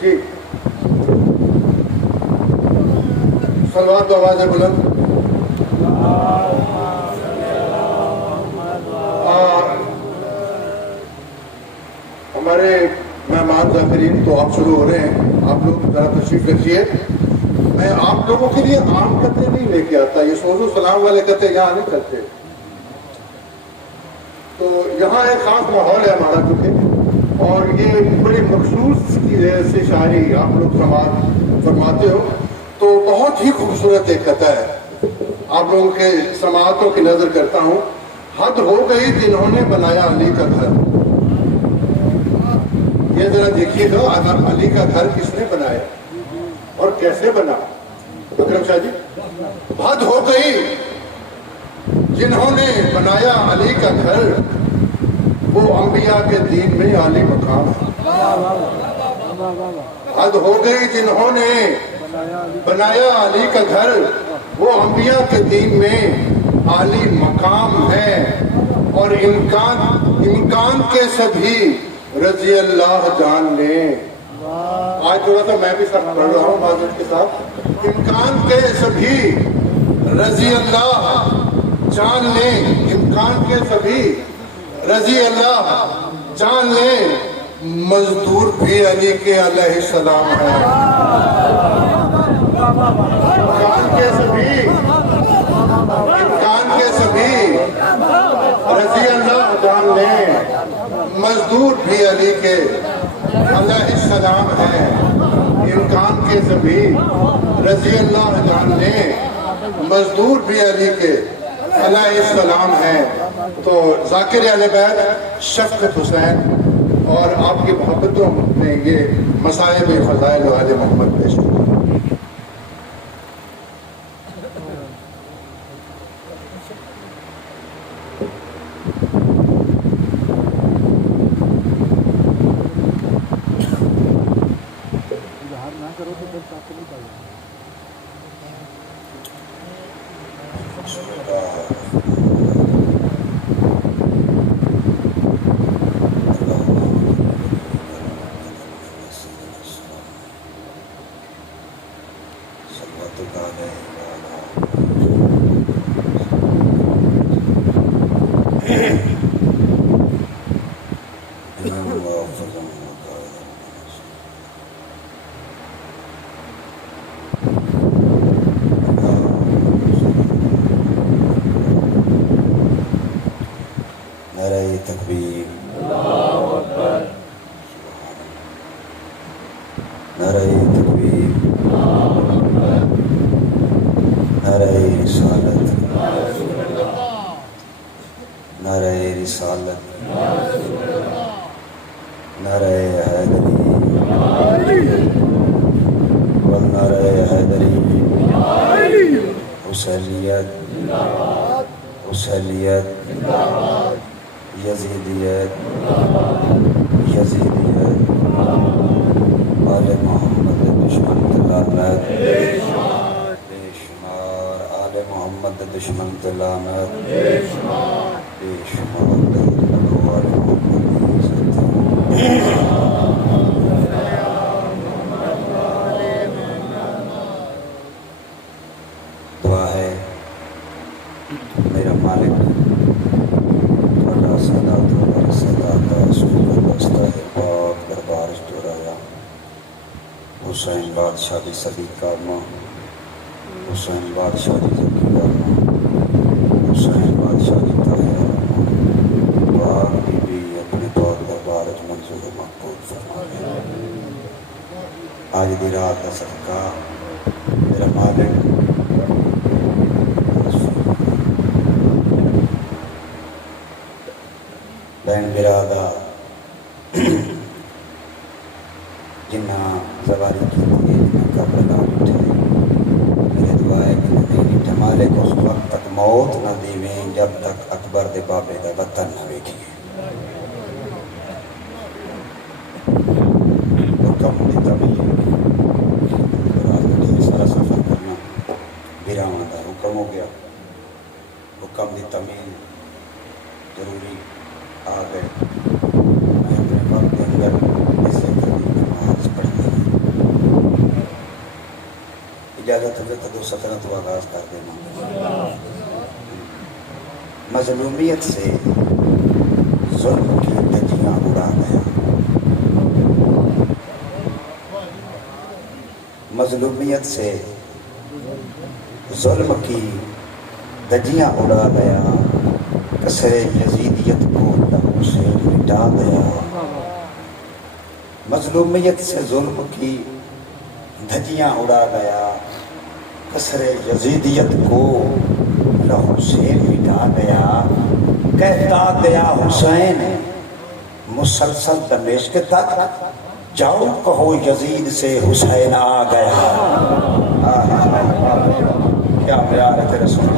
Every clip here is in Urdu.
جی صلوات و آواز بلند. ہمارے مہمان ذاکرین تو آپ شروع ہو رہے ہیں. آپ لوگ ذرا تشریف رکھیے. میں آپ لوگوں کے لیے عام قطعے نہیں لے کے آتا. یہ سوز و سلام والے قطعے یہاں نہیں چلتے. تو یہاں ایک خاص ماحول ہے ہمارا کیونکہ، اور یہ بڑی مخصوص سے شاعری آپ لوگ فرماتے ہو، تو بہت ہی خوبصورت ایک قطعہ ہے. آپ لوگوں کے سماعتوں کی نظر کرتا ہوں. حد ہو گئی جنہوں نے بنایا علی کا گھر. یہ ذرا دیکھیے گا علی کا گھر کس نے بنایا اور کیسے بنا. اکرم شاہ جی، حد ہو گئی جنہوں نے بنایا علی کا گھر، وہ انبیاء کے دین میں عالی مقام ہے. حد ہو گئی جنہوں نے بنایا علی کا گھر، وہ انبیاء کے دین میں عالی مقام ہے. اور امکان کے سبھی رضی اللہ جان لیں. آج تھوڑا سا میں بھی سخت پڑھ رہا ہوں معذرت کے ساتھ. امکان کے سبھی رضی اللہ جان لیں. امکان کے سبھی رضی اللہ جان لیں. مزدور بھی علی کے علیہ السلام ہے. امکان کے سبھی رضی اللہ جان لیں. مزدور بھی علی کے علیہ السلام ہے. امکان کے سبھی رضی اللہ جان لیں. مزدور بھی علی کے علیہ السلام ہے. تو ذاکر اہل بیت شفقت حسین اور آپ کی محبتوں نے یہ مصائب فضائل آل محمد پیش کیا. شادی صدی کارما حسین بادشاہ دی ذکی کارما حسین بادشاہ دی طاہرہ پاک بی بی اپنے پاک دربار وچ منظور مقبول فرمائے. آج دی رات دا صدقہ میرا مالک بہن برادہ جنہ زواری کی مالک اس وقت تک موت نہ دیویں جب تک اکبر دے بابے دا وطن نہ ویکھیے. حکم دی تمیل سارا سفر کرنا بیراواں دا حکم ہو گیا. حکم دی تمیل ضروری آ گئے. میں اپنے وقت کے اندر اسے نماز پڑھنی اجازت دے تو 2 سطروں تو آغاز کر دینا. مظلومیت سے ظلم کی دھجیاں اڑا گیا. مظلومیت سے ظلم کی دھجیاں اڑا گیا. کسر یزیدیت کو لہو سے مٹا گیا. مظلومیت سے ظلم کی دھجیاں اڑا گیا. کسر یزیدیت کو لہو سے مٹا گیا. کہتا گیا حسین مسلسل دمشق تک جاؤ کہو یزید سے حسین آ گیا. کیا پیار ہے تیرے سونے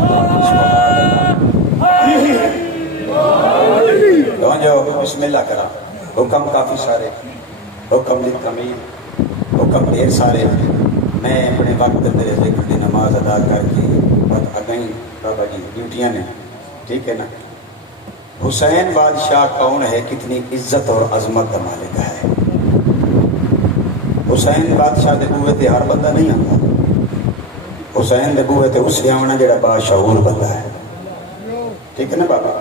جو بسم اللہ کرا. حکم کافی سارے، حکم للتمیل، حکم ڈھیر سارے. میں اپنے وقت میرے ذکر کی نماز ادا کر کے بس اگئی بابا جی ڈیوٹیاں نے، ٹھیک ہے نا. حسین بادشاہ کون ہے، کتنی عزت اور عظمت کا مالک ہے. حسین بادشاہ دے بوئے تے ہر بندہ نہیں آتا. حسین دے بوئے تے اسے آنا جڑا باشعور بندہ ہے، ٹھیک ہے نا بابا.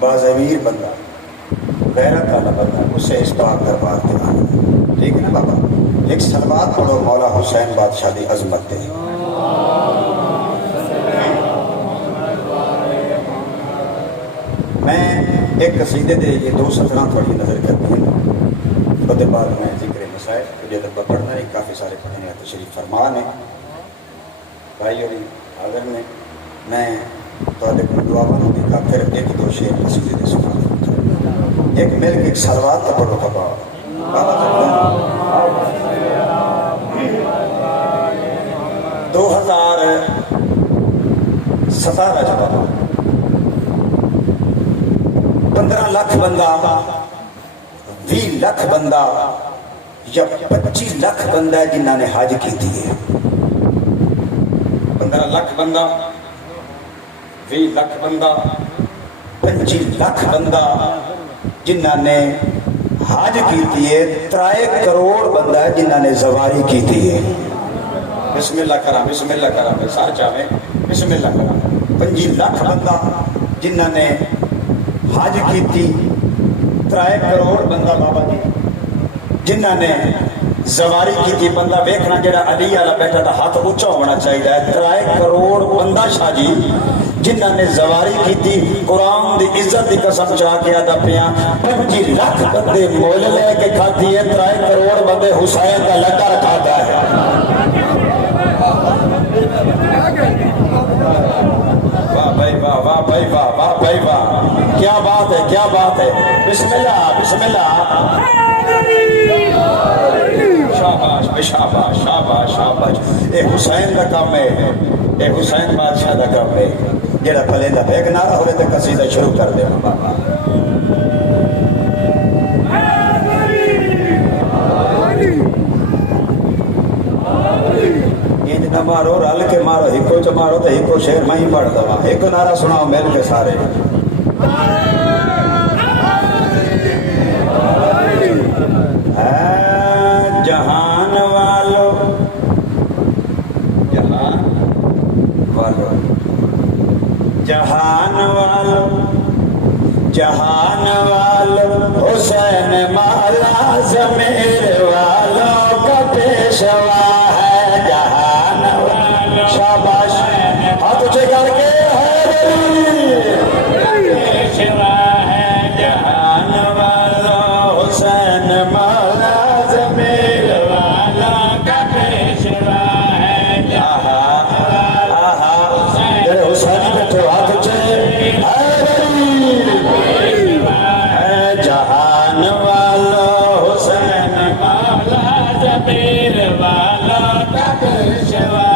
باضمیر بندہ، غیرت والا بندہ، اسے اس پاک دربار تے آنا، ٹھیک ہے نا بابا. ایک سلوات پڑھو مولا حسین بادشاہ دی عظمت تے. میں ایک قصیدے دے یہ 2 سطریں تھوڑی نظر کرتی ہیں، اس کے بعد میں ذکر مسائل جو پڑھنا ہے. کافی سارے پڑھنے کا تشریف فرمان ہے بھائی اور حاضر میں تھوڑے کو دعا بنوں گی. پھر 1-2 شعر قصیدے دے سنا. ایک مل کے ایک سلوات تو پڑھو بابا. بابا 2017 جب 15 لاکھ بندہ، 20 لاکھ بندہ یا 25 لاکھ بندہ ہے جنہوں نے حج کی تھی. 15 لاکھ بندہ، 20 لاکھ بندہ، 25 لاکھ بندہ جنہوں نے حج کی تھی. 3 کروڑ بندہ ہے جنہوں نے زواری کی تھی. بسم اللہ کرام، بسم اللہ کرام، سار چاہے بسم اللہ کرام. 25 لاکھ بندہ جنہوں نے حج کی تھی. 3 کروڑ بندہ بابا جی جنہوں نے زواری کی تھی. بندہ ویکھنا جڑا علی والا بیٹھا تھا ہاتھ اونچا ہونا چاہیے. 3 کروڑ بندہ شاہ جی جنہوں نے زواری کی تھی. قرآن دی عزت دی قسم چاہ کے آدھا پیا 25 لاکھ بندے مول لے کے کھاتی ہے. 3 کروڑ بندے حسین کا لنگر کھاتا ہے. واہ بھائی واہ، واہ بھائی واہ، واہ بھائی واہ. کیا بات ہے، کیا بات ہے. بسم اللہ، بسم اللہ. شاباش شاباش شاباش شاباش. اے حسین دا کام ہے، اے حسین بادشاہ دا کام ہے. جڑا پلے دا بیگ نعرہ ہوئے تے قصیدہ شروع کر دے بابا. انج نہ مارو، رل کے مارو. ہکو چ مارو تے ہکو شعر میں ہی پڑھ دوا. ایک نعرہ سناؤ مل کے سارے. جہان والو، جہان والو، جہان والو، جہان والو حسین مولا ضمیر والوں کا پیشوا ہے. جہان والو، شاباش. ہاتھ اونچے کر کے پیشوا ہے. جہان والو حسین مولا ضمیر والوں کا پیشوا ہے. حسین بیٹھو ہاتھ اونچے. جہان والو حسین مولا ضمیر والوں کا پیشوا.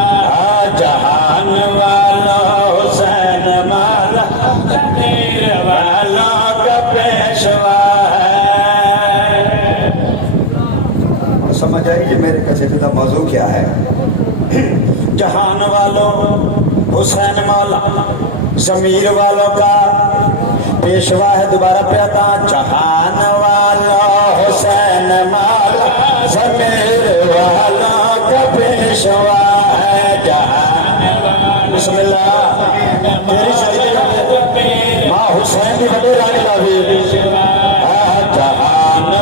جہان والو حسین مولا ضمیر والوں کا پیشوا ہے. سمجھ آئی یہ میرے قصیدے کا موضوع کیا ہے؟ جہان والوں حسین مولا ضمیر والوں کا پیشوا ہے. دوبارہ پیتا. جہان والوں حسین مولا ضمیر والوں کا پیشوا ہے. بسم اللہ تیری شہید ماں حسین دی بڑے رانی لاوی جہان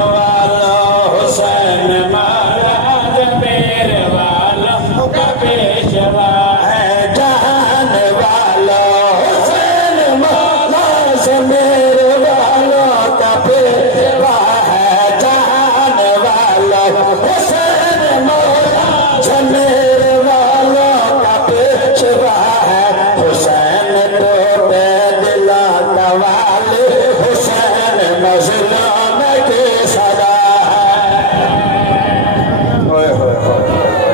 والا حسین مہاراج میرے والوں کا پیشوا ہے جہان والا حسین مہاراج میرے والوں کا پیشوا ہے جہان والا حسین مہاراج میرے والوں کا پیشوا ہے حسین تو بے دلا کا والی حسین مظلوم کی صدا ہے ہوئے ہوئے ہوئے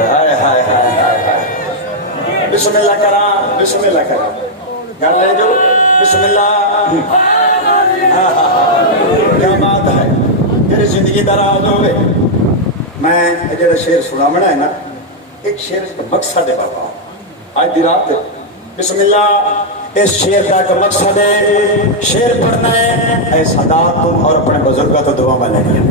ہائے ہائے ہائے ہائے بسم اللہ کرا بسم اللہ کرا گھر لے جو بسم اللہ کیا بات ہے میری زندگی دراز ہوئے میں جڑا شعر سناونا ہے نا ایک شعر کا مقصد ہے بابا آج دی رات بسم اللہ اس شعر کا ایک مقصد ہے شعر پڑھنا ہے اے سادات تم اور اپنے بزرگوں تو دعا میں لینی ہے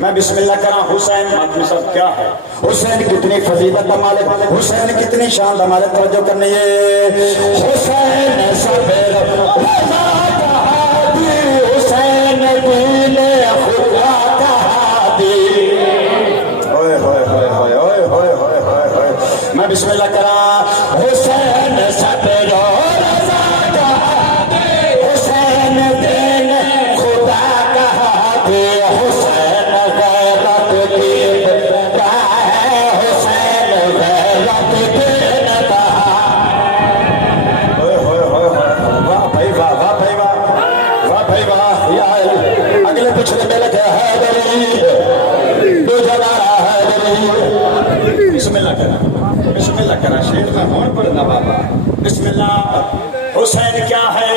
میں بسم اللہ کرا حسین ماتمی صاحب کیا ہے حسین کتنی فضیلت کا مالک حسین کتنی شان کا مالک توجہ کرنی ہے حسین سبیر رضا کا ہادی حسین دین خدا کا ہادی ہوئے ہوئے ہوئے ہوئے ہوئے ہوئے ہوئے ہوئے ہوئے میں بسم اللہ کرا حسین سبیر رضا کا ہادی حسین دین خدا کا ہادی حسین غیرت کی بتا ہے حسین غیرت کی بتا ہوئے ہوئے ہوئے واہ بھائی واہ واہ بھائی واہ واہ بھائی واہ یا اگلے پچھلے میں لگے حیدری دو جگہ حیدری بسم اللہ کرا شیر میں ہون پڑھنا بابا بسم اللہ حسین کیا ہے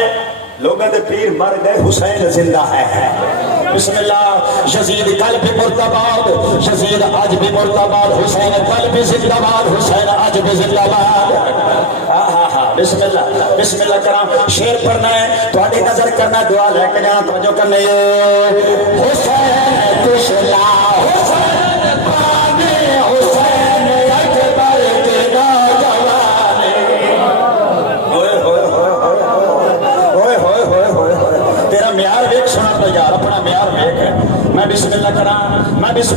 لوگوں دے پیر مر گئے حسین زندہ ہے بسم اللہ یزید کل بھی مرتباد یزید آج بھی مرتباد حسین کل بھی زندہ باد حسین آج بھی زندہ باد بسم اللہ کرام شیر پڑھنا ہے تھوڑی نظر کرنا دعا لے کے جانا توجہ کرنی ہے حسین تشلا حسین پانی حسین اکبر کے نوجوانے ہوئے ہوئے ہوئے ہوئے ہوئے ہوئے ہوئے تیرا معیار ویک سنا تو یار اپنا معیار ویک ہے میں بسم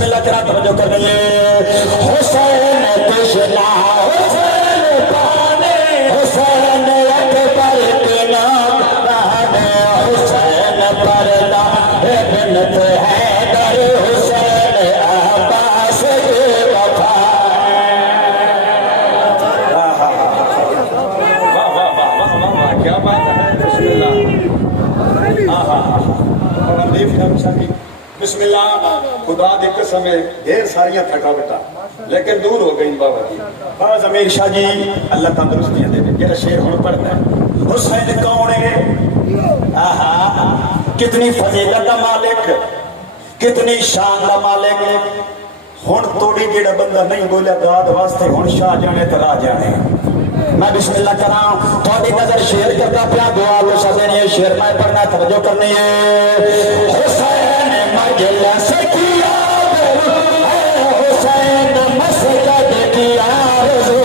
اللہ کرا توجہ کرنی ہے حسین تشلا حسین پانی حسین اکبر کے نوجوانے حسین پردہ بنت حیدر حسین عباس کی وفا کیا بات ہے بسم اللہ بسم اللہ خدا دی قسم ہے ڈھیر ساریاں تھکاوٹاں لیکن دور ہو گئی بابا جی بابا ضمیر شاہ جی اللہ تندرستیاں دے دے شعر ہن پڑھتا ہے حسین کون ہے کتنی فضیلت کا مالک کتنی شان کا مالک ہن توڑی جیڑا بندہ نہیں بولیا داد واسطے ہن شاہ جانے تلا جانے میں بسم اللہ کراں تھوڑی نظر شعر کرتا پیا دعا لو سدنی ہے شعر میں پڑھنا توجہ کرنی ہے حسین مجلس کیا حسین مسجد کی آرزو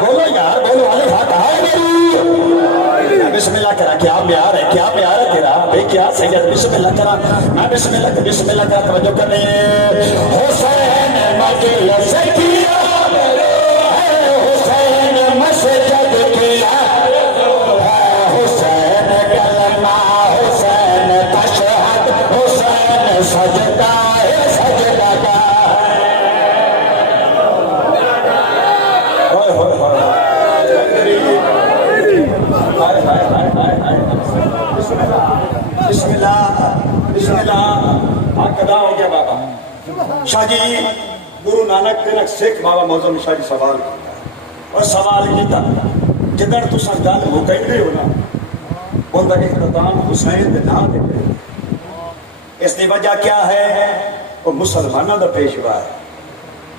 بولو یار بولو والے ہاتھ آئے میری بسم اللہ کرا کیا پیار ہے تیرا بھائی کیا سید بسم اللہ کرا میں بسم اللہ کرا توجہ کرنی ہے حسین مجلس کیا حسین مسجد کیا حسین کلمہ حسین تشہد حسین سجدہ سجدہ کا بسم اللہ حق ادا ہو گیا بابا شاہ جی گرو نانک تینک سکھ بابا موزم شاہ جی سوال کیا اور سوال کیتا جدن تو سن گل ہو کہیں دے ہو نا ان کا اختتام حسین دے نام دے پہ اس دی وجہ کیا ہے وہ مسلمانوں دا پیشوا ہے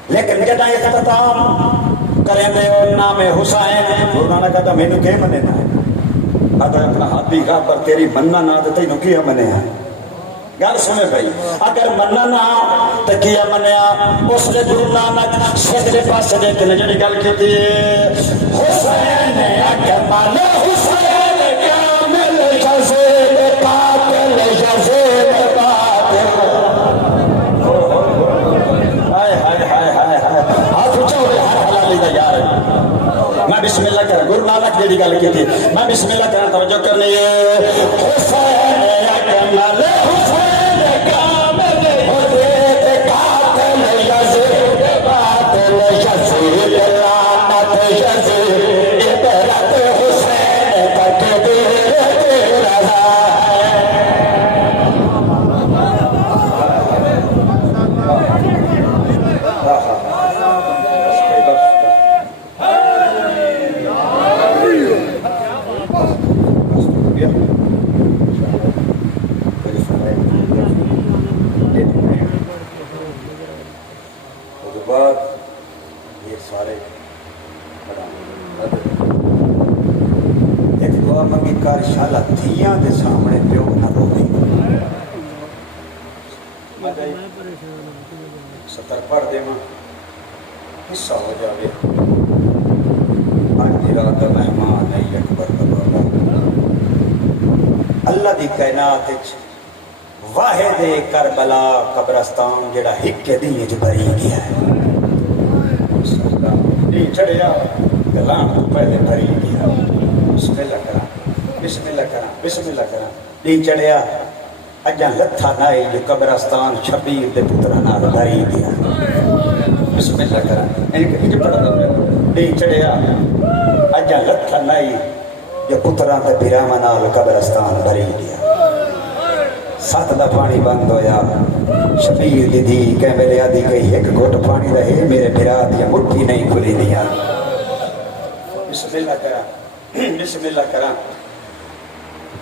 لیکن جدن اختتام کریں دے وہ نام حسین گرو نانک کہتا میں نے کیا مننا ہے اگر اپنا ہاتھ بھی کہا پر تیری مننا نہ دیتے نو کیا منے ہیں گل سنے بھائی اگر مننا تو کیا منیا اس نے گرو نانک سجدے پاس دیکھنے جڑی گل کی حسین اکمل حسین کامل یزید قاتل یزید باطل ہائے ہائے ہائے ہائے ہاتھ اونچا ہوئے ہر حلالی دا یار میں بسم اللہ کر گرو نانک جڑی گل کی تھی میں بسم اللہ کرنا توجہ کرنی ہے حسین اکمل حسین کامل یزید قاتل یزید باطل یزید لعنت یزید عبرت حسین تقدیر رضا شالا دھیاں دے سامنے پیو نہ روے ستر پڑھ دے ماں حصہ ہو جاوے آج رات مہمان ہے اکبر بابا اللہ دی کائنات واحد کربلا قبرستان جڑا ہک کے دی بری گیا ہے نہیں چڑھیا گلان تو پہلے بری گیا بسم اللہ کرا بسم اللہ کرا بسم اللہ کرا نہیں چڑھیا اجاں لتھا نائی جو قبرستان شبیر دے پترہ نال بھری دیا بسم اللہ کرا انج پڑھا دو نہیں چڑھیا اجاں لتھا نائی جو پترہ دے بھرامہ نال قبرستان بھری دیا سات دا پانی بند ہویا شبیر دی دی کہ میرے آدھی کئی ایک گھوٹ پانی رہے میرے بھرا دیا مٹھی نہیں کھلی دیا بسم اللہ کرا بسم اللہ کرا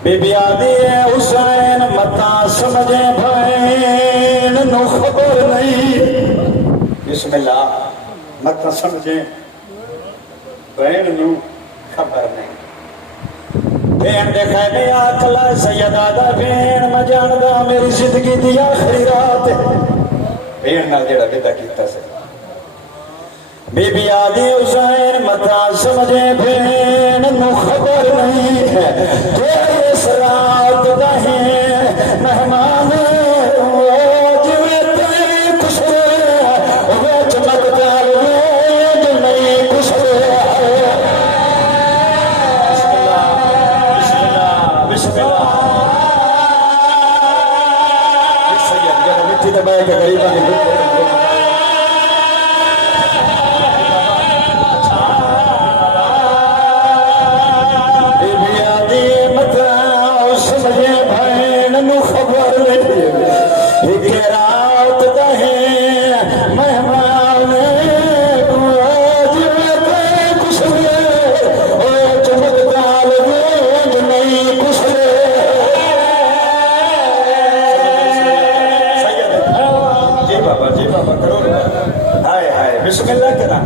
بی بی آدھی ہے حسین متا سمجھے بھین نو خبر نہیں بسم اللہ متا سمجھے بھین نو خبر نہیں بھین دیکھا نہیں آکلا سیدہ دا بھین میں جاندہ میری زندگی دی آخری رات بھین نہ جڑا بیدہ کیتا سے بی بی آدھی حسین متا سمجھے بھین نو خبر نہیں ہے تیرے اس رات دہیں مہمان جوے تیرے کچھ وہ چمکدار وہ جو نہیں کچھ بسم اللہ یہ سید جب مٹی دبائے کہ غریبہ نے بسم اللہ کرا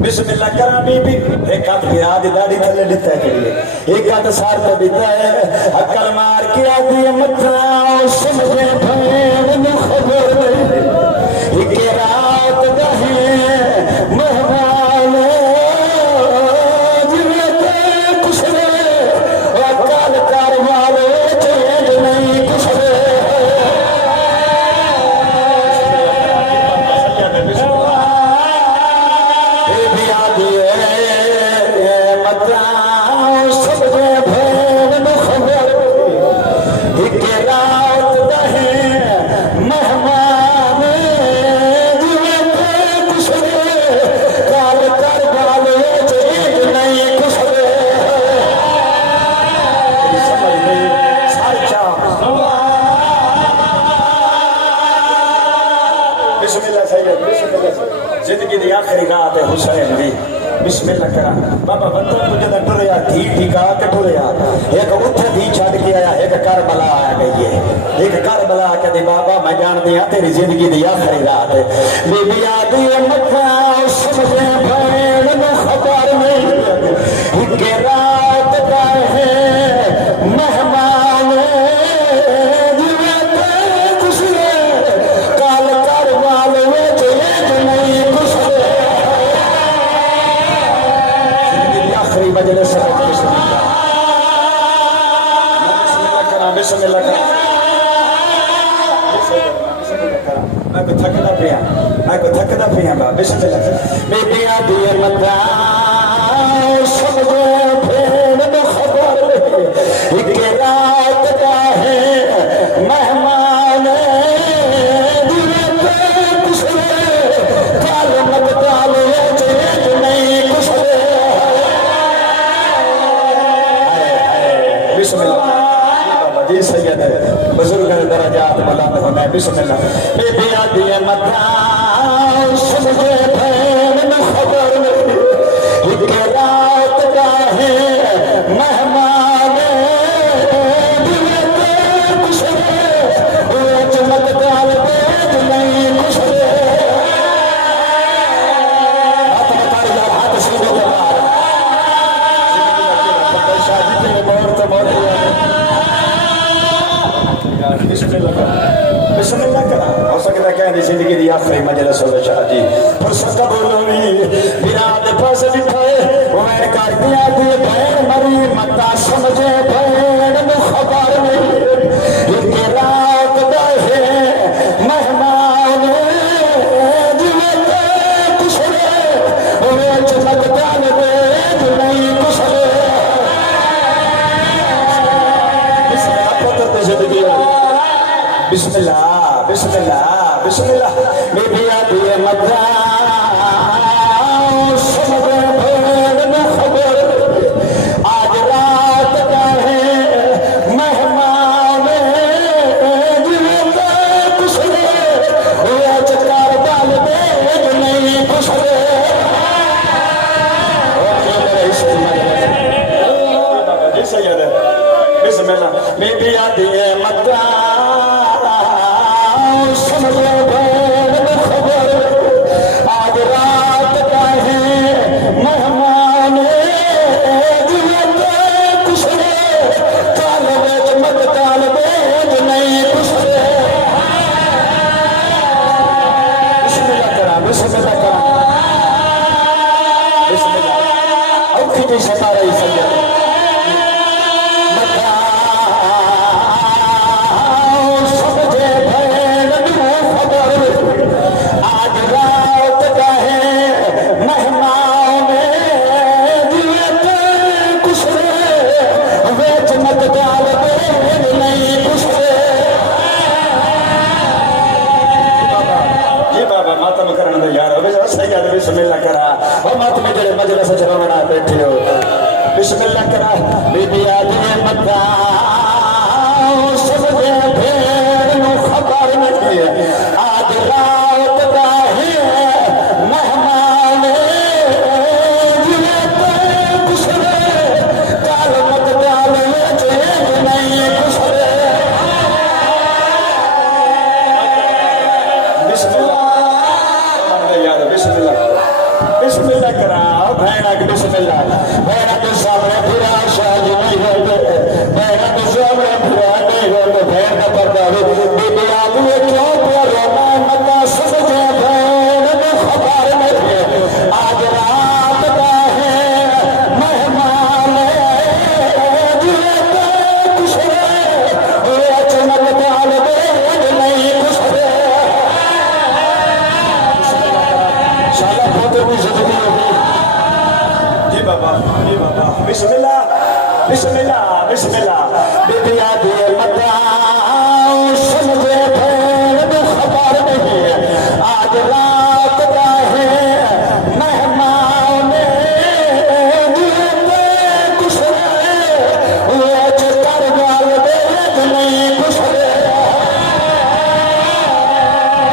بسم اللہ کرا بی بی ایک ہاتھ گرا دی داڑھی تھلے لیتا ہے کریے ایک ہاتھ سار پہ بیتا ہے عقل مار کے آدھی مطلع سمجھے بھین نو خبر نہیں ایک رات دہیں مہمان جویتے کچھ رہے عقل کار والے چینج نہیں کچھ رہے زندگی دی آخری رات ہے حسین دی بسم اللہ کرا بابا بندہ تجھے دا ٹریا دھی ٹھیکا کے ٹریا ایک اتھے دھی چھڑ کے آیا ایک کربلا آیا گئی ہے ایک کربلا کے دی بابا میں جان دیا تیری زندگی دی آخری رات ہے بی بی آدھی مکہ سمجھے بھین نو خبر نہیں ایک رات کا ہے مہمان جوے میں کو تھکدا پیا با بسم اللہ بیبیاں دی متا سمجھے پھر نو خبر ایک رات کا ہے مہمان دل پہ کچھ کال مقدال چیز نہیں کچھ بسم اللہ جی سید بزرگ درجات بلند ہونا بسم اللہ بیبیاں دی متا سمجھے پھر نو خبر ایک رات کا ہے مہمان دل پہ کچھ چمک ڈال دے نہیں کچھ ہاتھ سیدھے شادی کے بہت بسم اللہ کرا ہو سکتا ہے کہ زندگی دی آخری مجلس ہو شادی فرصت بولوی بیراد پاس بٹھائے وین کر دیا دی بہن مری متا سمجھے بہن نو خبر نہیں ایک رات دا ہے مہمان دل تے کچھ ہوئے چمک ڈال دے نہیں کچھ بسم اللہ بسم اللہ بسم اللہ بیبیاں دی متا سمجھے بہن نو خبر آج رات کا ہے مہمان دل پہ کچھ ہوئے چکار ڈال دے نہیں کچھ بسم اللہ بیبیاں دی متا سمجھے بہن نو خبر آج رات کا ہے مہمان دل پہ کچھ کال وچ مت ڈال دے نہیں کچھ بسم اللہ کرا بسم اللہ کرا بسم اللہ اوکھی جی ستا رہی سید بسم اللہ کرا اور مات میں جڑے مجلس چرونا بیٹھے ہو بسم اللہ کرا بیبیاں دی متا سمجھے پھر نو خبر نہیں آج رات کا ہے مہمان دل پہ کچھ کال مت ڈال چیز نہیں کچھ بسم اللہ بسم اللہ کرا بہنا کے بسم اللہ بہنا کے سامنے پھرا شادی نہیں ہے بہنا کے سامنے پھرا نہیں ہے بہن کا پردہ ہو بیبی آدمی کیوں پہ رونا متا سمجھے بہن نو خبر نہیں آج رات کا ہے مہمان دل پہ کچھ ہوئے چمک ڈال دے نہیں کچھ شالا بہت بھی زندگی ہوگی جی بابا بسم اللہ بسم اللہ بسم اللہ بیبیاں دی متا سمجھے بہن نو خبر نہیں آج رات کا ہے مہمان دل پہ کچھ ہوئے چکر ڈال دے نہیں کچھ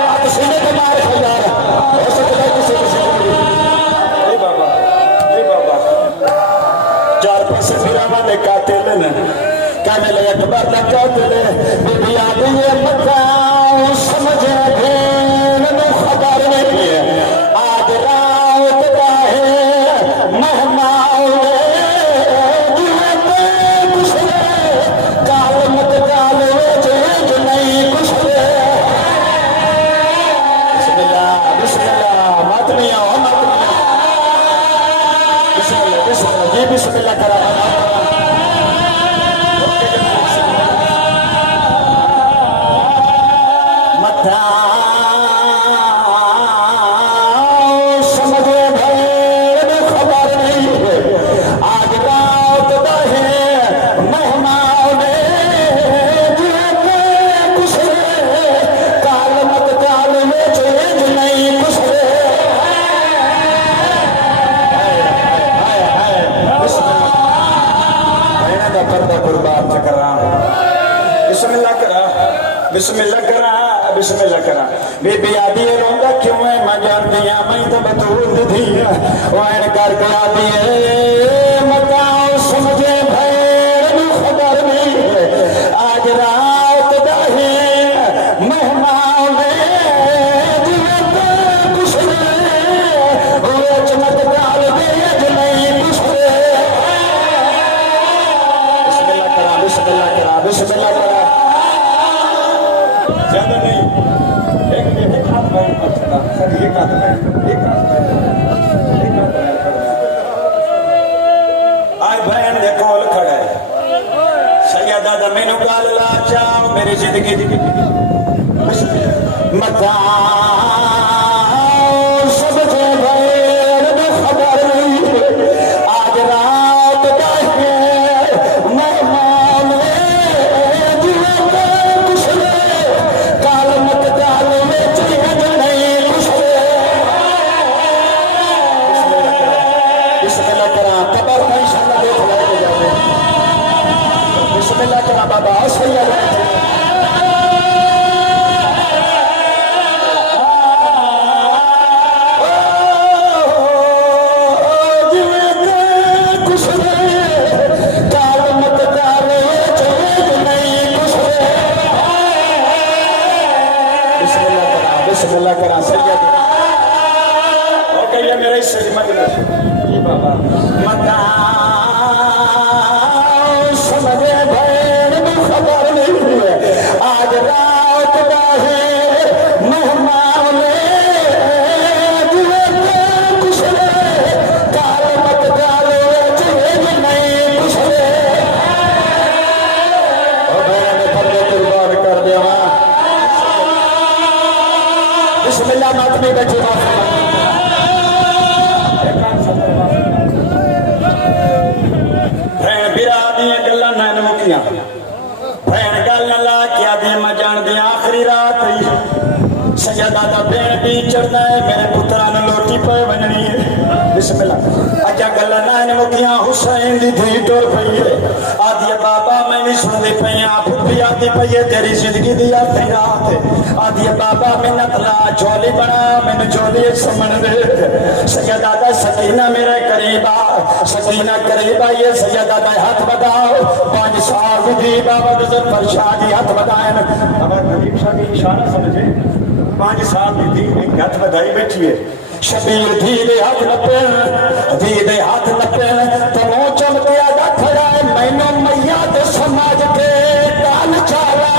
آپ سینے کے مار خیال ہو سکتا ہے کسی چار پیسے پھراوا نے قاتل نے کہنے لگا اکبر نہ قاتل بیبیاں دی متا سمجھے بہن نو خبر نہیں آج رات کا ہے مہمان دل پہ کچھ کال مت ڈال چیز نہیں کچھ بسم اللہ مات نہیں آؤ مات نہیں بسم اللہ جی بسم اللہ کرا متا بسم اللہ کرا بسم اللہ کرا بی بی آدھی روندا کیوں ہے میں جان دیا میں تو بطول دیا وائن کر کے آدھی ہے مکاؤ سمجھے بھیر نو خبر نہیں آج رات داہی مہمان دیت کچھ ہوئے چمت کال دیت نہیں کچھ بسم اللہ کرا بسم اللہ کرا بسم اللہ کرا زیادہ نہیں ایک ہاتھ بیان پر چھتا سر ایک ہاتھ آئے بہن دے کول کھڑا ہے سیدہ دا مینو گال لا چاہو میری زندگی متاؤ سب جے بہن دے خبر نہیں آج رات داہے مہمان دیت کچھ کال مت کال میں چیز نہیں کچھ بسم اللہ کرا قبر میں انشاءاللہ دیکھ لائے جاتے بسم اللہ کرا بابا سید بسم اللہ کرا سید اور کہیے میرے اس سے مجلس جی بابا متاؤ سمجھے بھین میں خبر نہیں ہے آج رات داہے مہمان دیت کچھ کال مت کال چیز نہیں کچھ اور بھین پردے قربان کر دے بسم اللہ ماتمی بیٹھے بھین برا دیا گلہ نین مکیاں بھین گل لا کیا دیا میں جان دیا آخری رات سیدہ دا بھین بھی چڑھنا ہے میرے پتران لوٹی پہ بننی ہے بسم اللہ اجا گلہ نین مکیاں حسین دی دھی ٹور پئی ہے آدھی بابا میں بھی سن دی پئی آپ بھی آدھی پئی ہے تیری زندگی دی آخری رات ہے آدھی بابا منت لا جھولی بنا میں جھولی سمن دے سیدہ دا سکینہ میرے قریبا سکینہ قریبا یہ سیدہ دا ہاتھ بداؤ 5 سال دی بابا دزر پر شادی ہاتھ بدائیں بابا غریب شاہ کی اشارہ سمجھے 5 سال دی ایک ہاتھ بدائی بیٹھی ہے شبیر دھی دے ہاتھ نپے دھی دے ہاتھ نپے تمو چمکیا دا کھڑا ہے مینو میاد سماج کے ڈال چارا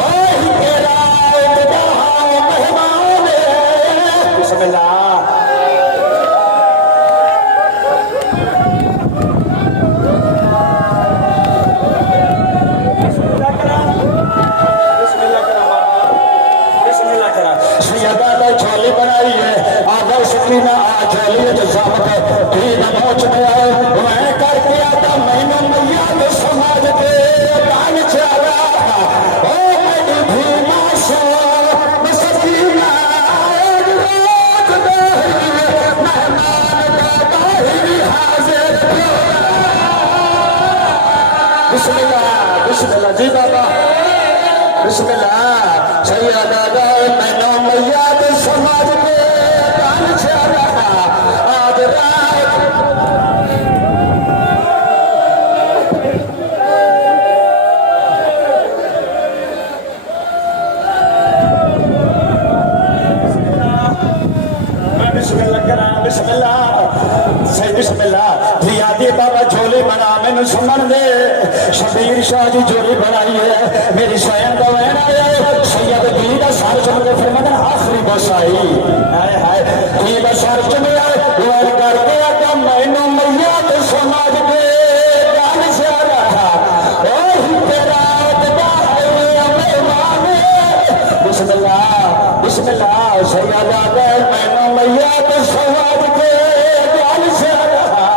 اوہی تیرا ابتداء مہمان بسم اللہ بسم اللہ کرا سیدہ دا جھولی بنائی ہے آدھا سکینہ جھولی جزامت دین پہنچ گیا میں کر کے آتا مینو میاد سماج کے ڈال چارا او میری بھیما سو سکینہ رات داہی مہمان دا داہی حاضر بسم اللہ جی بابا بسم اللہ سیدہ دا مینو میاد سماج کے ڈال چارا آج رات بسم اللہ کرا بسم اللہ صحیح بسم اللہ دھیا دی بابا جھولی بنا میں نو سمن دے شبیر شاہ جی جھولی بنائی ہے میری شاین دا وین آیا سید دی دا سار چمک دے فرمانا آخری بس آئی آئے ہائے دی دا سار چمک آئے وین کر کے آتا میں نو میاد سماج کے ڈال سے آ رہا اوہی تیرا ابتداء مہمان بسم اللہ سیدہ دے میں نو میاد سماج کے ڈال سے آ رہا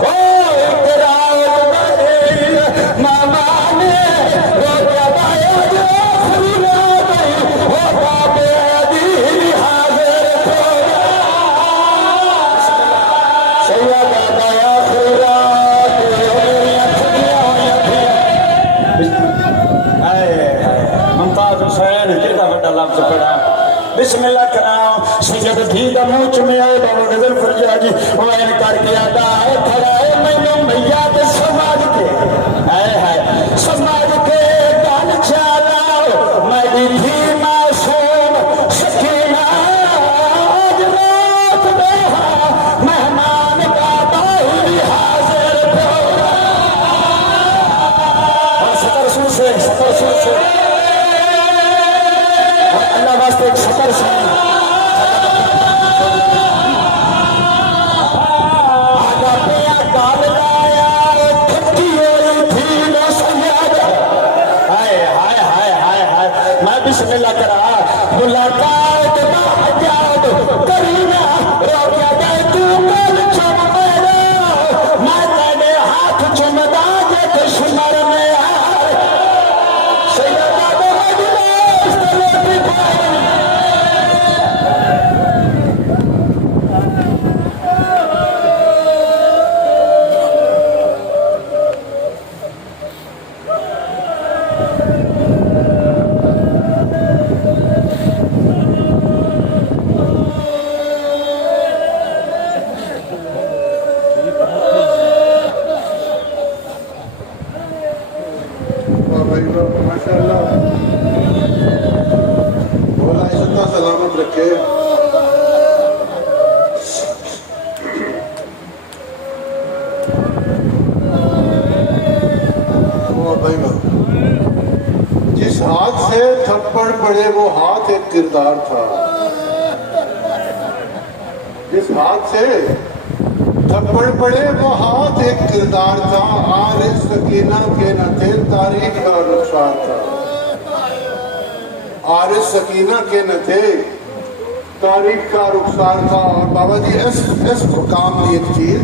اوہی تیرا ابتداء مہمان روکیا بایا جو آخری رات وہ بابے دی حاضر تھوڑا سیدہ دے آخری رات ممتاز پڑھا بسم اللہ کرا سجد بھی دا موچ میں آئے بابا نظر فرجا جی وہ این کر کے آتا ہے کھڑا ہے میں میاں دے سماج کے سماج کے گل چالا میں بھی معصوم سکینہ آج رات رہا مہمان کا باہری حاضر پورا سطر سور سے اللہ واسطے ایک سطر سے آگا پیا کال لایا کھٹی ہوئی تھی نو سیاد ہائے ہائے ہائے ہائے ہائے میں بسم اللہ کرا ملاقات باحجاب کرینا روکیا دے تو کل چم میرا میں تینے ہاتھ چمدا جے دشمر میں آئے سیدہ دو مجلس تلوٹی پائے ماشاء اللہ مولا عزت سلامت رکھے بھائی جس ہاتھ سے تھپڑ پڑے وہ ہاتھ ایک کردار تھا جس ہاتھ سے تھپڑ پڑے وہ ہاتھ ایک کردار تھا عارض سکینہ کے نہ تھے تاریخ کا رخسار تھا عارض سکینہ کے نہ تھے تاریخ کا رخسار تھا اور بابا جی اس مقام کی ایک چیز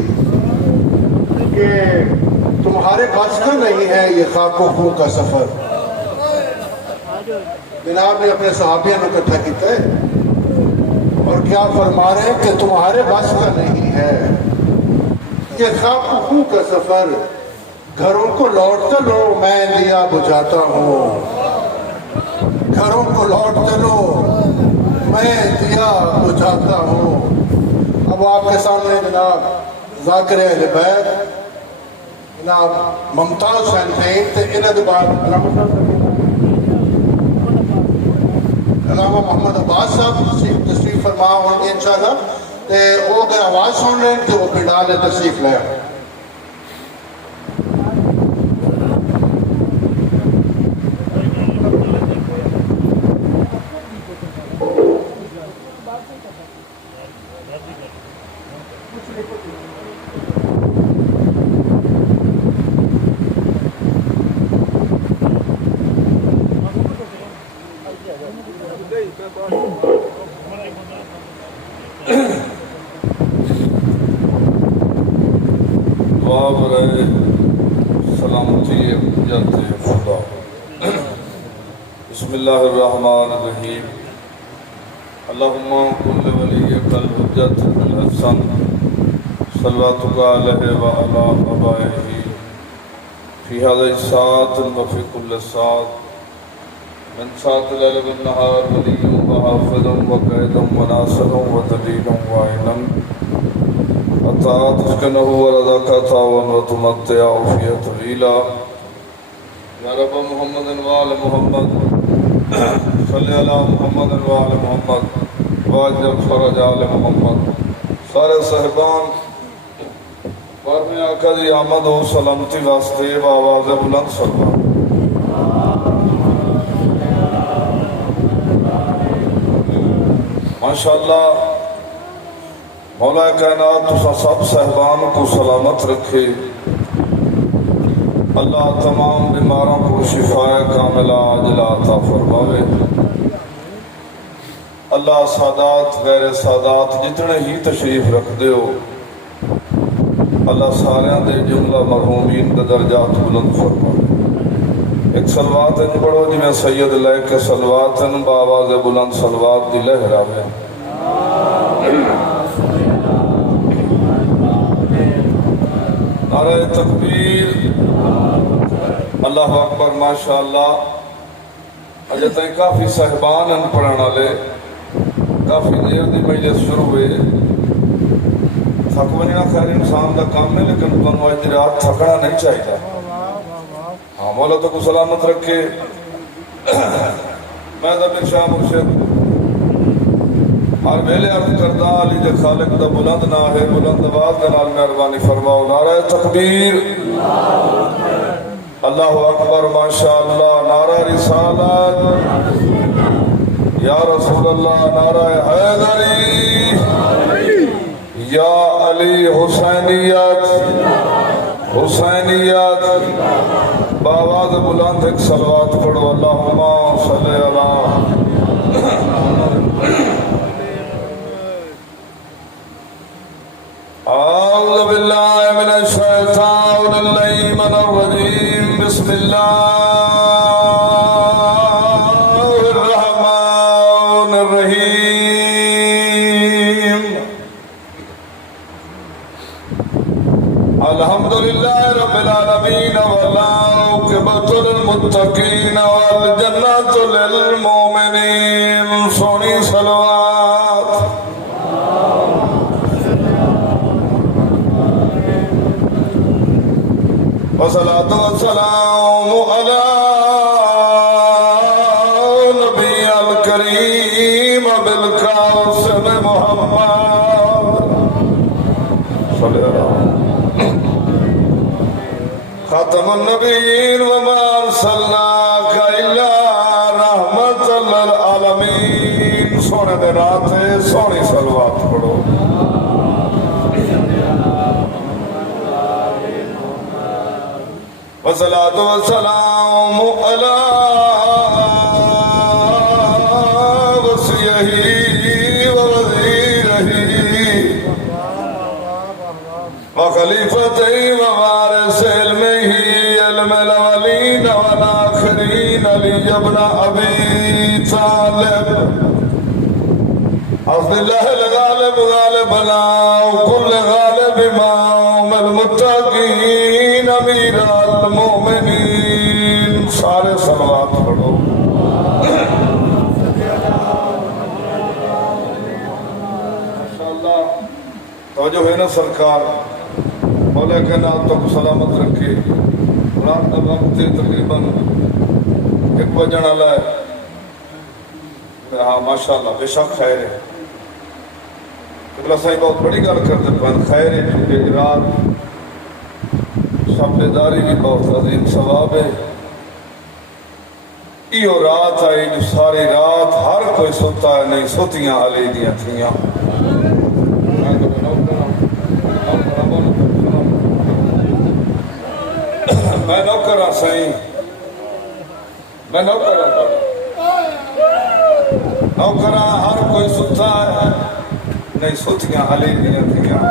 کہ تمہارے بس کا نہیں ہے یہ خاک و خوں کا سفر جناب نے اپنے صحابیوں نے اکٹھا کیتا ہے اور کیا فرما رہے ہیں کہ تمہارے بس کا نہیں ہے یہ خاک و خوں کا سفر گھروں کو لوٹ چلو میں دیا بجھاتا ہوں گھروں کو لوٹ چلو میں دیا بجھاتا ہوں اب آپ کے سامنے جناب ذاکر اہل بیت جناب ممتاز حسین تے انہاں دے بعد علامہ محمد عباس صاحب تشریف فرما ہوں گے انشاءاللہ تے وہ اگر آواز سن رہے ہیں تو وہ پنڈال تشریف لے سلامتی جاتے خدا بسم اللہ الرحمن الرحیم اللہم کل ولیک الحجت الحسن صلواتک علیہ وعلا آبائہ فی هذا الساعة وفی کل ساعة من ساعة الليل والنهار ولي وحافظ وقائد وناصر ودليل وعين حتى تسكنه ورزقك طاعا وتمتع فيه طويلا يا رب محمد وآل محمد صل على محمد وآل محمد واجعل فرج آل محمد سارے صاحبان بارہویں آقا دی آمد و سلامتی واسطے بآواز بلند سلام ماشاءاللہ مولا کائنات تسا سب صاحبان کو سلامت رکھے اللہ تمام بیماروں کو شفاء کاملہ عاجلہ عطا فرماوے اللہ سادات غیر سادات جتنے ہی تشریف رکھ دے ہو اللہ سارے دے جملہ مرحومین کے درجات بلند فرماوے ایک صلوات ان پڑھو جی میں سید لے کے صلوات ان بآواز بلند صلوات دی لہراوے نعرہ تکبیر اللہ اکبر ماشاءاللہ اجے تائیں کافی صاحبان ان پڑھن والے کافی دیر دی مجلس شروع ہوئے تھک ونجنا خیر انسان دا کام ہے لیکن تمہیں اج دی رات تھکنا نہیں چاہیے ہاں مولا تو کو سلامت رکھے میں ضمیر شاہ مرشد ہر ویلے عرض کردہ علی دے خالق دا بلند نہ ہے بلند آواز دے نال مہربانی فرماؤ نعرہ تکبیر اللہ اکبر ماشاءاللہ نعرہ رسالت یا رسول اللہ نعرہ حیدری یا علی حسینیت حسینیت بآواز بلند ایک صلوات پڑھو اللہم صلی اللہ اعوذ باللہ من الشیطان اللعین الرجیم بسم اللہ الرحمن الرحیم الحمدللہ رب العالمین والعاقبۃ للمتقین والجنۃ للمؤمنین سونی صلوات والصلاة والسلام على نبی الکریم بالقاسم محمد صلی اللہ خاتم النبیین وما ارسلناک الا رحمت للعالمین سونے دے رات ہے سونی صلوات پڑھو والصلاة والسلام على وصيه ووزيره وخليفته ووارث علمه علم الأولين والآخرين علي بن أبي طالب حسب الله الغالب غالبنا وكل غالب امام المتقين امير المؤمنين سارے صلوات پڑھو ماشاءاللہ توجہ ہے نا سرکار مولا کے نام تو سلامت رکھے رات کا وقت تقریباً 1 بجن والا ہے ہاں ماشاءاللہ بے شک خیر ہے قبلہ صاحب بہت بڑی گل کرتے پہن خیر ہے کیونکہ رات شب بیداری بھی بہت عظیم ثواب ہے ایو رات آئی جو ساری رات ہر کوئی سوتا ہے نہیں سوتیاں علی دیاں تھیاں میں نوکرہ سائیں میں نوکرہ نوکرہ ہر کوئی ستا ہے نہیں سوتیاں علی دیاں تھیاں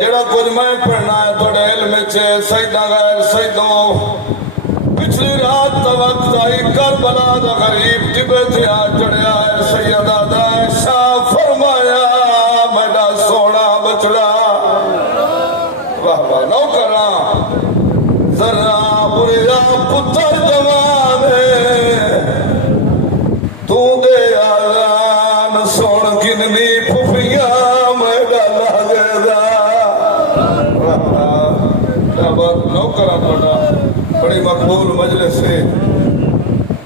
جڑا کچھ میں پڑھنا ہے توڑے علم چھے سیدہ غیر سیدوں پچھلی رات تا وقت آئی کربلا دا غریب ٹبے تھیا چڑھیا ہے سیدہ عائشہ فرمایا میرا سونا بچڑا واہ واہ نوکرہ ذرا بریا پتر جوان ہے تو دے آزان سون کننی پھفیاں میرا لگے دا نوکرہ پڑھا بڑی مقبول مجلس سے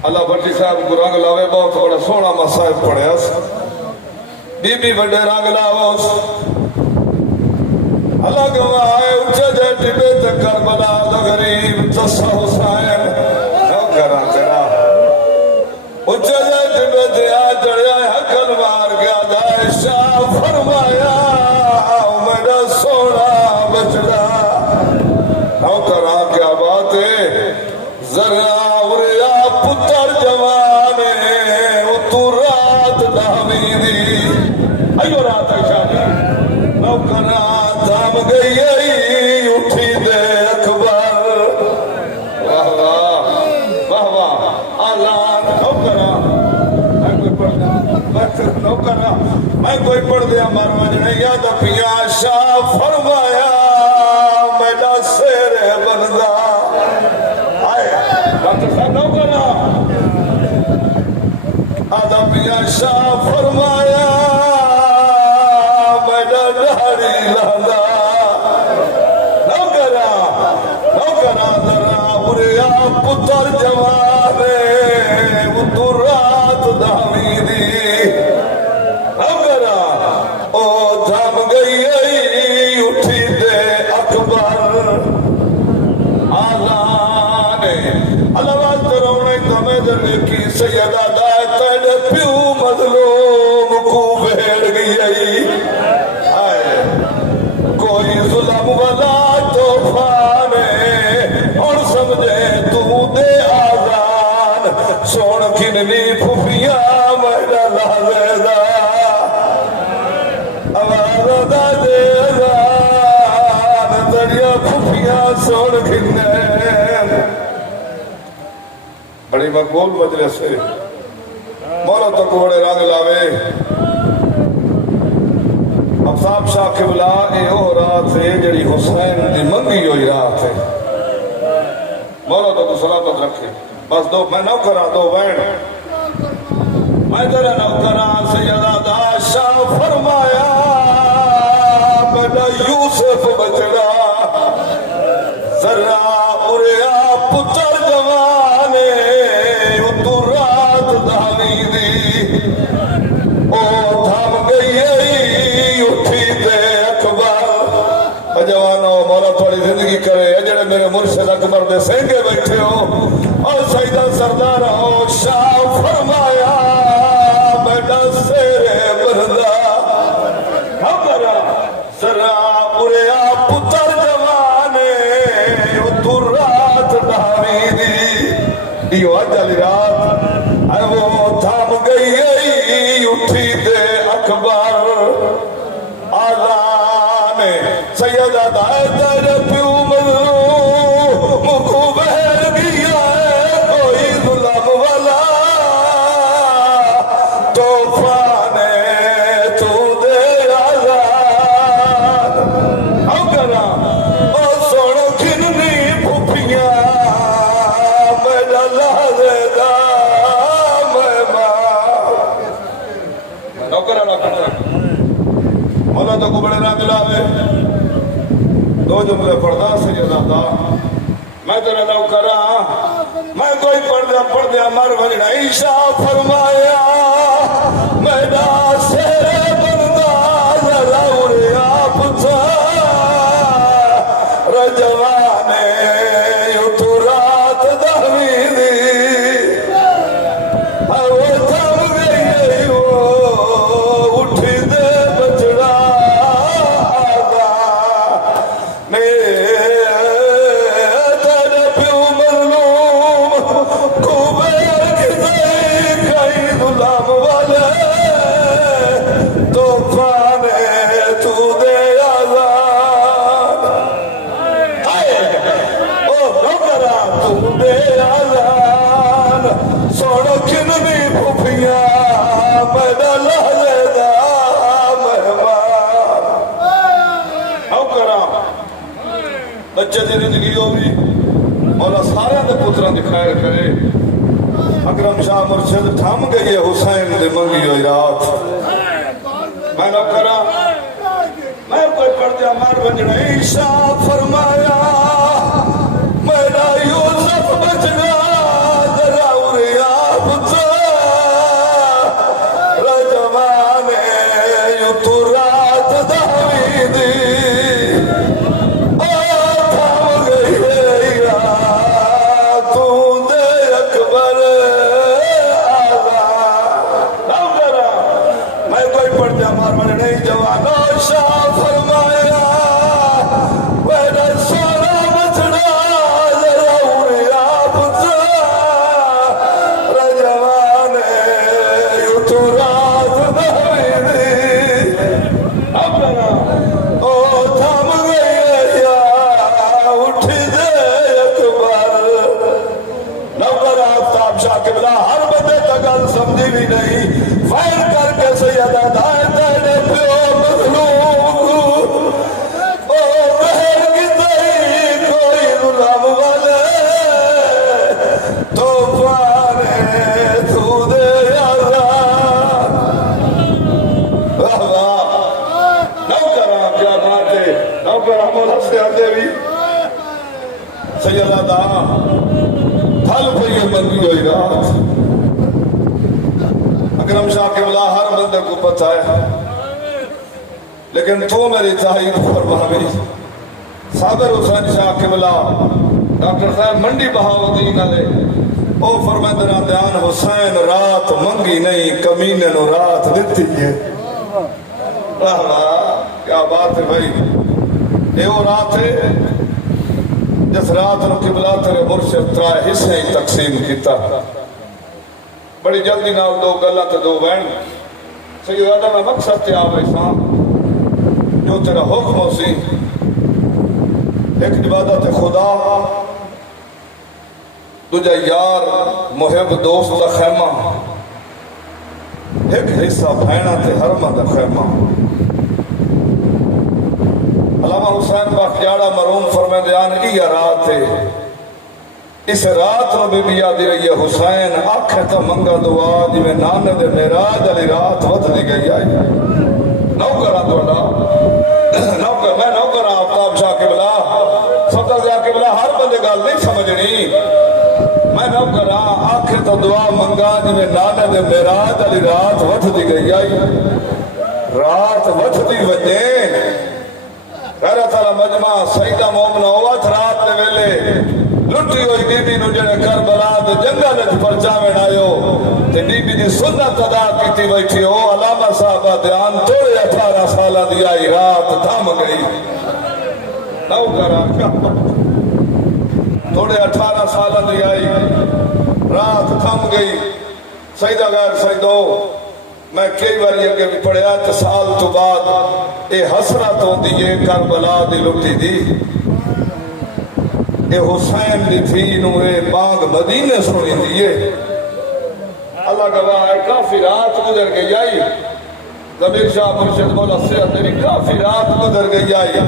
اللہ بٹی صاحب کو رنگ لاوے بہت بڑا سونا مسائب پڑھے اس بی بی بڑے رنگ لاوے اس اللہ گواہ آئے اچھے جے ٹبے تے کربلا دا غریب تصا حسین نوکرہ تیرا اچھے جے ٹبے تے آ جڑیا حقل مار گیا عائشہ فرمایا میرا سونا بچڑا نوکرہ کیا بات ہے ذرا وریا پتر جوانے وہ تو رات دامی دی ایو رات عائشہ نوکرہ دام گئی اٹھی دے اکبر واہ واہ واہ واہ آلان نوکرہ نوکرہ میں کوئی پڑھ دیا مروجنے یاد پیا شاہ فرمایا میرا سیر بندہ آئے دا پیا شاہ فرمایا میڈا ڈاڑی لاندا نوکرا ذرا بریا پتر جوانے وہ تو رات داوی دی نوکرا او تھم گئی اٹھی دے اکبر آلانے علوات رونے تمہیں دنے کی سیدہ دائے تیڑے پیو مظلوم کو بھیڑ گئی آئے کوئی ظلم والا توفانے اور سمجھے تو دے آزان سون کننی پھوپیاں میڈا لازے دا آواز دا دے آزان دریا پھوپیاں سون کننے بڑی مقبول مجلس سے مولا تک بڑے رنگ لاوے افساب شاہ قبلہ اے او رات سے جڑی حسین دی منگی ہوئی رات ہے مولا تک سلامت رکھے بس دو میں نوکرا دو بین میں تیرا نوکرا سیدہ دا شاہ فرمایا بیٹا یوسف بچڑا ذرا اریا پتر جوانے وہ تو رات دانی دی او تھم گئی اٹھی دے اکبر جوانو مولا تھوڑی زندگی کرے جڑے میرے مرشد اکبر دے سینگے بیٹھے ہو اور سیدہ سردار ہو شاہ فرمایا بیٹا سیرے بردہ ہمارا ذرا اریا پتر جوانے وہ تو رات دھامی دی دیو اجلی رات اے وہ تھام گئی اٹھی دے اکبر آلانے سیدہ دائے تیرے پیو مظلوم کو بہر گیا ہے کوئی ظلم والا توفانے تو دے آزاد ہم کرا او سوڑ کھننی پھوپیاں میڈا لازے دا میں نوکرا مولا تو کو بڑے رنگ لاوے دو جملے پڑھدا سیدہ دا میں تیرا نوکرا میں کوئی پڑھ دیا مر بجنا عیشا فرمایا میڈا سیرے بندہ ذرا اریا پتا رجوانے یوں تو رات دہوی دی وہ تھم گئی وہ اٹھی دے بچڑا آگا تیرے پیو مظلوم کو بیر کسی کئی غلام والے توفانے تو دے آزاد او نوکرا تو دے آزاد سوڑو کننی پھوپیاں میڈا لازے دا مہمان نوکرا بچے دی زندگی ہو بھی مولا سارے دے پتران دی خیر کرے اکرم شاہ مرشد تھم گئی حسین دے منگی ہوئی رات میں نوکرا میں کوئی پڑھ دیا مار بنجنا عیشا فرمایا میرا یوسف بچنا ذرا اریا پتا رجوانے یوں تو رات دہوی دی تھم گئی رات تو دے اکبر آزاد نوکرا میں کوئی پڑھ دیا مار بنجنا نہیں جوانو شاہ فرمایا میرا سونا بچڑا ذرا اریا پتا رجوانے یوں تو رات دہوی دی اپنا او تھم گئی اٹھی دے اکبر نوکر آفتاب شاہ قبلہ ہر بندے تگل سمجھی بھی نہیں فائر کر کے سیدہ دائے تیرے پیو مظلوم او بہر کی تئی کوئی غلام والے توفانے تو دے آزاد سیدہ دا پھل پہ منگی ہوئی رات اکرم شاہ قبلہ ہر بندے کو پتہ ہے لیکن تو میری تائید فرما گئی صابر حسین شاہ قبلہ ڈاکٹر صاحب منڈی بہاؤدین علیہ او فرمائے درا دیان حسین رات منگی نہیں کمینے نو رات دیتی ہے واہ واہ کیا بات ہے بھائی یہ وہ رات ہے جس رات نو قبلہ تیرے مرشد ترائے حصے ہی تقسیم کیتا بڑی جلدی نال دو گلہ تے دو بین سیدہ میں مقصد تے آوے شام جو تیرا حکم ہو سی ایک عبادت خدا دوجا یار محب دوست دا خیمہ ایک حصہ بھینا تے حرمہ دا خیمہ علامہ حسین باقیاڑا مرحوم فرمائے دیان ای رات ہے اس رات نو بی بی یادی رہی ہے حسین آنکھیں تا منگا دعا جی میں نانے دے میراج علی رات وقت دی گئی آئی نوکرہ دوڑا نوکر میں نوکرہ آفتاب شاہ قبلہ صدر شاہ قبلہ ہر بندے گال نہیں سمجھنی میں نوکرہ آنکھیں تا دعا منگا جی میں نانے دے میراج علی رات وقت دی گئی آئی رات وقت دی وجین غیرت علی مجمع سیدہ مومنہ ہوت رات دے ویلے لٹی ہوئی بی بی نو جڑے کربلا دے جنگل وچ پرچاویں آیو تے بی بی دی سنت ادا کیتی بیٹھی ہو علامہ صاحبہ دھیان توڑے 18 سالاں دی آئی رات تھم گئی نو کرا توڑے 18 سالاں دی آئی رات تھم گئی سیدہ غیر سیدو میں کئی بار یہ کہ پڑھیا تے سال تو بعد اے حسرت ہوندی ہے کربلا دی لٹی دی اے حسین دی تھی نو اے بانگ مدینے سنی دیئے اللہ گواہ ہے کافی رات گزر گئی آئی ضمیر شاہ مرشد مولا سیاد میری کافی رات گزر گئی آئی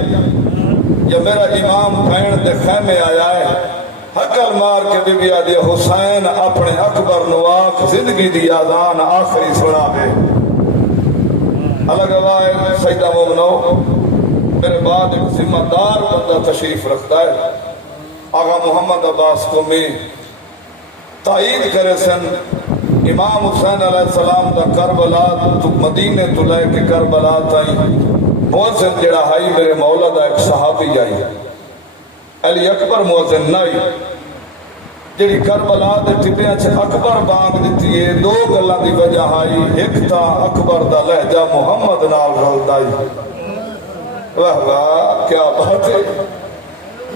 یا میرا امام بھین دے خیمے آیا ہے حقل مار کے بی بی آدھی حسین اپنے اکبر نواق زندگی دی آزان آخری سنا بے اللہ گواہ ہے سیدہ مومنو میرے بعد ایک ذمہ دار بندہ تشریف رکھتا ہے آغا محمد عباس کو میں تائید کرے سن امام حسین علیہ السلام دا کربلا تو مدینے تو لے کے کربلا تائیں موزن جڑا ہائی میرے مولا دا ایک صحابی آئی علی اکبر موزن نائی جڑی کربلا دے ٹپیاں چھے اکبر بانگ دیتی ہے دو گلہ دی وجہ آئی ایک تا اکبر دا لہجہ محمد نال غلط آئی واہ واہ کیا بات ہے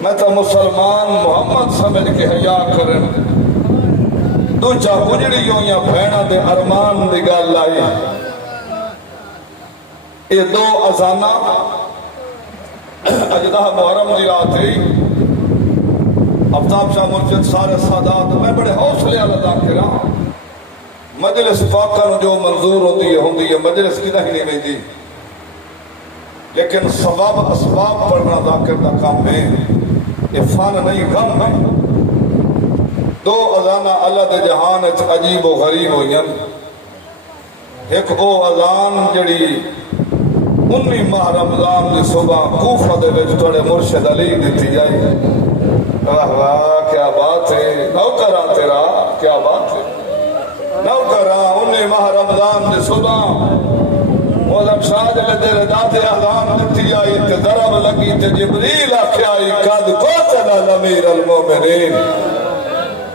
میں تا مسلمان محمد سمجھ کے حیاء کرن دو چاہ اجڑی ہویاں بھینا دے ارمان دی گال لائی یہ دو ازانہ اجدہ محرم دی رات ہے افتاب شاہ مرشد سارے سادات میں بڑے حوصلے اللہ کرا مجلس پاکر جو منظور ہوندی ہے مجلس کی نہیں نہیں دی لیکن سباب اسباب پڑھنا ذاکر دا کام ہے یہ فان نہیں غم ہے دو اذانہ اللہ دے جہان عجیب و غریب ہوئیں ایک او اذان جڑی 19 ماہ رمضان دی صبح کوفہ دے وچ توڑے مرشد علی دیتی جائے واہ واہ کیا بات ہے نوکرہ تیرا کیا بات ہے نوکرہ 19 ماہ رمضان دی صبح موزم شاہ جلے دے داتے اعلان دیتی آئی تے ضرب لگی تے جبریل آکھے آئی قد قتل الامیر المومنین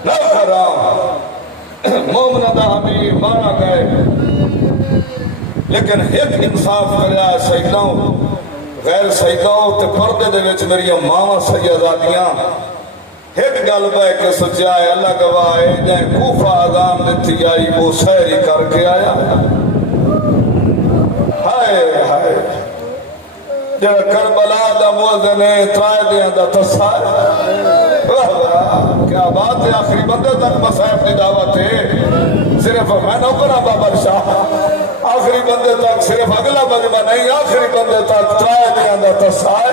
نوکرہ مومنہ دا امیر مارا گئے لیکن ایک انصاف کریا ہے سیدوں غیر سیدوں تے پردے دے وچ میری ماں سیدادیاں ایک گل بے کے سچا ہے اللہ گواہ ہے جائیں کوفہ اذان دیتی آئی وہ سیری کر کے آیا ہائے ہائے جڑا کربلا دا موزن ہے ترائے دیاں دا تصار کیا بات ہے آخری بندے تک مسائب دی دعوت ہے صرف میں نوکرہ بابا شاہ آخری بندے تک صرف اگلا مجمع نہیں آخری بندے تک ترائے دیاں دا تصار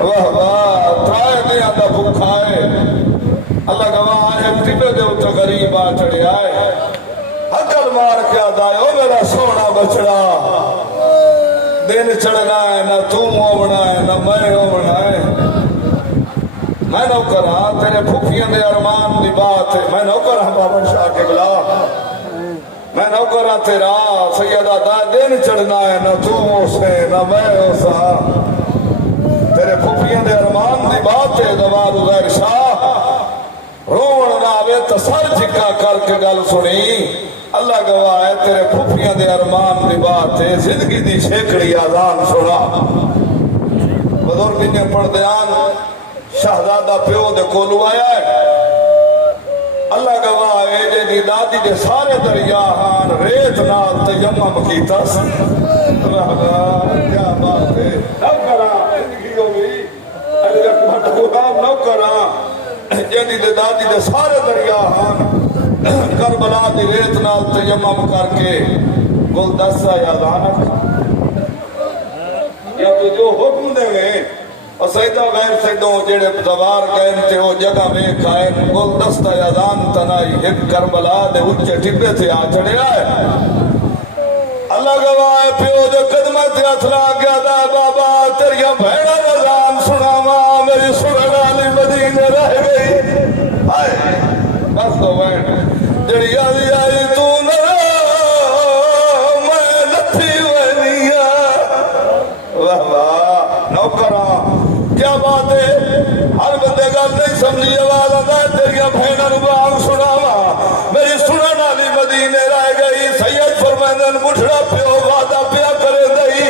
واہ واہ ترائے دیاں دا بھکھائے اللہ گواہ ہے ٹپے دے اتھا غریب آ چڑھے آئے حقل مار کے آدھائے او میرا سونا بچڑا دن چڑھنا ہے نہ تم ہونا ہے نہ میں ہونا ہے میں نوکر ہاں تیرے پھوپھیاں دے ارمان دی بات ہے میں نوکر ہاں بابا شاہ کے بلا میں نوکر ہاں تیرا سیدہ دا دن چڑھنا ہے نہ تو اسے نہ میں اسا تیرے پھوپھیاں دے ارمان دی بات ہے دوار غیر شاہ روڑ نہ آوے تو سر جھکا کر کے گل سنی اللہ گواہ ہے تیرے پھوپھیاں دے ارمان دی بات ہے زندگی دی شیکڑی آزان سنا بزرگ نے پڑھ دیان شہزادہ پیو دے کولو آیا ہے اللہ گواہ ہے جی دادی دے سارے دریاہان ریت نال تیمم کیتا سن کیا بات ہے نوکرا زندگی ہو گئی علی اکبر غلام نوکرا جی دے دادی دے سارے دریاہان کربلا دی ریت نال تیمم کر کے گلدستہ یادانک یا تو جو حکم دے گئے اور سیدہ غیر سیدوں جڑے دوار گئے تھے وہ جگہ میں کھائے گلدستہ یادان تنائی ایک کربلا دے اچھے ٹپے تھے آ چڑھے آئے اللہ گواہ ہے پیو دے قدمت اثلا گیا دا بابا تیریاں بھیڑا نظام سنا ماں میری سنن والی مدینے رہ گئی آئے بس تو بھیڑ جڑی آئی آئی تو نہ میں لتھی ونیا واہ واہ نوکرا کیا بات ہے ہر بندے گل نہیں سمجھی آواز آتا ہے تیریاں بھینن بام سناوا میری سنن والی مدینے رہ گئی سید فرمائندن مٹھڑا پیو وعدہ پیا کرے دئی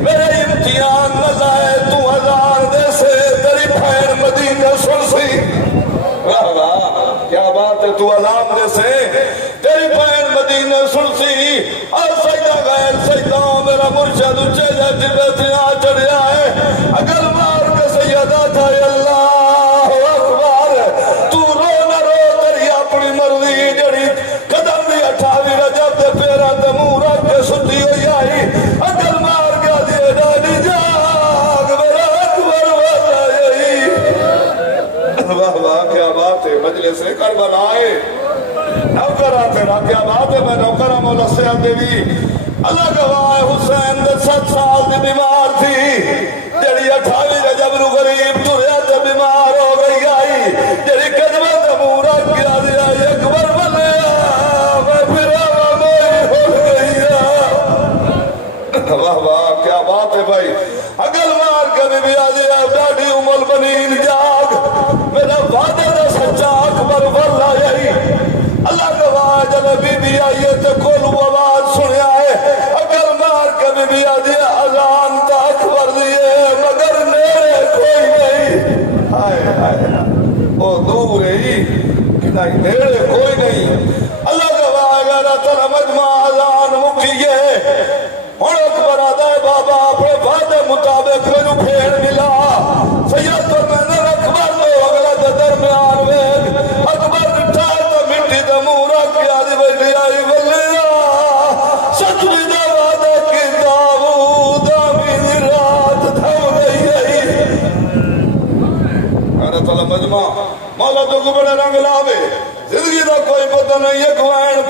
میرے امتحان نہ لائے تو ہزار دے سے تیری بھین مدینے سن سی واہ واہ کیا بات ہے تو علام دے سے تیری بھین مدینے سن سی اور سیدہ غیر سیدہ میرا مرشد اچھے جاتی بیتے آ چڑھیا ہے اگر مار کے سیدہ تھا اللہ اکبر تو رو نہ رو تیری اپنی مرضی جڑی قدم دی 28 رجب دے پیرا تے منہ رکھ کے ستی ہوئی آئی اگر مار کے دیے ڈالی جاگ میرا اکبر والا یہی واہ واہ کیا بات ہے مجلس کربلا ہے نوکرہ تیرا کیا بات ہے میں نوکرہ مولا سیاہ دیوی اللہ گواہ حسین دے 7 سال دی بیمار تھی جڑی 28 رجب نو غریب تریا تے بیمار ہو گئی آئی جڑی قدمہ تے منہ رکھ کے آدھی آئی اکبر بلیا میں پھرا میری ہو گئی واہ واہ کیا بات ہے بھائی اگر مار کبھی بھی آدھی آئی ڈاڈی امال بنین جاگ میرا وعدہ دا سچا اکبر واللہ یہی اللہ گواہ جب بی بی آئیے تے کولو آواز سنیا ہے اگر مار کبھی بھی آدھی اذان تا اکبر دیئے مگر نیرے کوئی نہیں آئے آئے وہ دور ہے کہ نہیں نیرے کوئی نہیں اللہ گواہ اگر تل مجمع اذان مکیے اور اکبر آدھا ہے بابا اپنے وعدے مطابق میں نو پھیر ملا سید فرمائندن اکبر لو اگلا دے درمیان ویگ اکبر نٹھا تو مٹی دے منہ رکھ کے آدھی بھائی آئی بلیا سچ بھی دے وعدہ کی داود آمین رات تھم گئی گئی انا تعالی مجمع مولا تو کو بڑے رنگ لاوے زندگی دا کوئی پتہ نہیں ایک وین